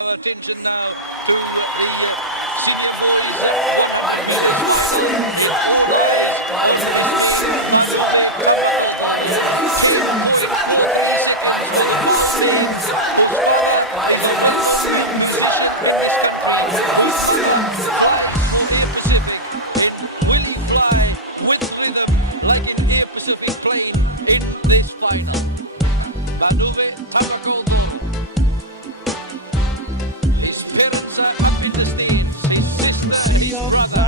Attention now to the senior Will he fly with rhythm like an Air Pacific plane in this final? Manuve Tamakoto. His parents are up in the stands. His sister and his brother.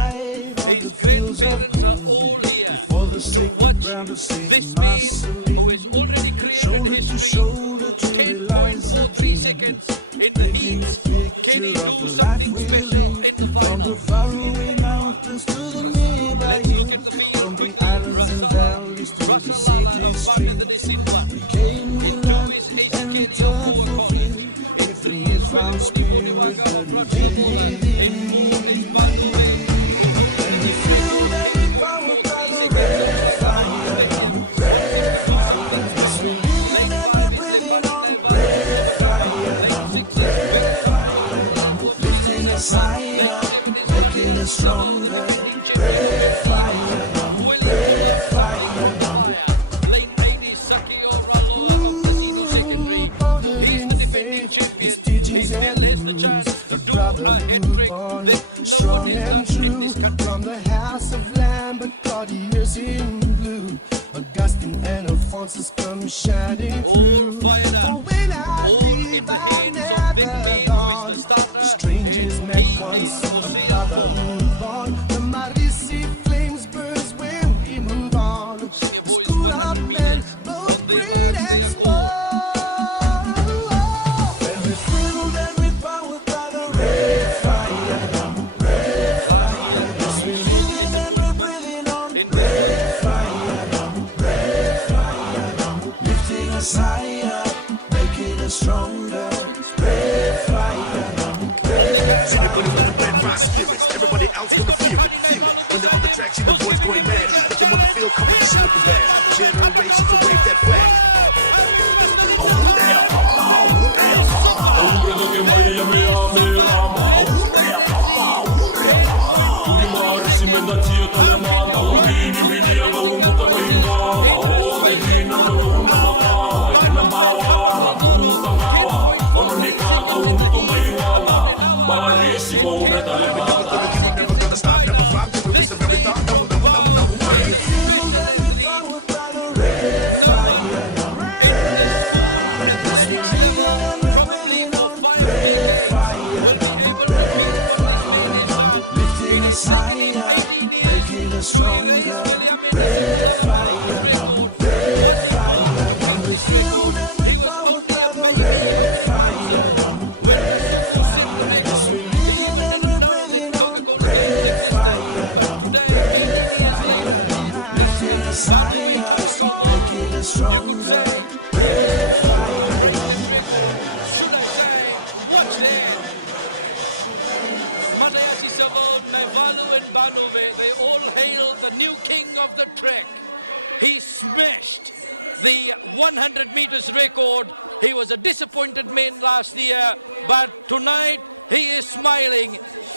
His grandparents are all here to watch this man who has already created history. 10.43 seconds in the heats. Can he do something special in the final? Let's look at the field quickly. Rasalala of Varda de Silva. Into his ace of Into his round speed. In his Manuve. Stronger, Lane Brady, Saki Oralo of Casino Secondary. He's the defending champion. He's still has the chance to do a hat-trick. strong and true, from the house of Lamb, but got ears in blue. Augustine and Alphonsus come shining through. For when I leave, I'm never gone. Strangers met once, a brother move on. The Marisi flames burst when we move on. The school of men, both great and small. When we filled and we powered by the red fire. Yes, we're living and we're breathing on red fire. Lifting us higher, making us stronger. Red fire. See the bullet with the red rock spirits. Everybody else gonna feel it, feel it. When they're on the track, see the boys going mad. But them on the field, competition looking bad. Generations to wave that flag. 우리에게 마이애미야 미라마 우리 마을이시면 다 지어달래만 우리니 미니아가 우무타가인가 내기나가 우나마가 내나마와 무타마와 어느니까가 우무통가이와가 마을이시고 우나달래만 Never gonna stop, never flop, till we reach the very top. No, no, no, no, no. Filled and we powered by the red fire. Yes, we're living and we're breathing on red fire. Lifting us higher, making us stronger. Red fire, red fire. And we filled and we powered by the red fire. Yes, we're living and we're breathing on red fire. Lifting us higher, making us stronger. Red fire. Watch there. Malayasi Sabon, Naivalu and Manuve, they all hail the new king of the track. He smashed the 100 meters record. He was a disappointed man last year, but tonight he is smiling.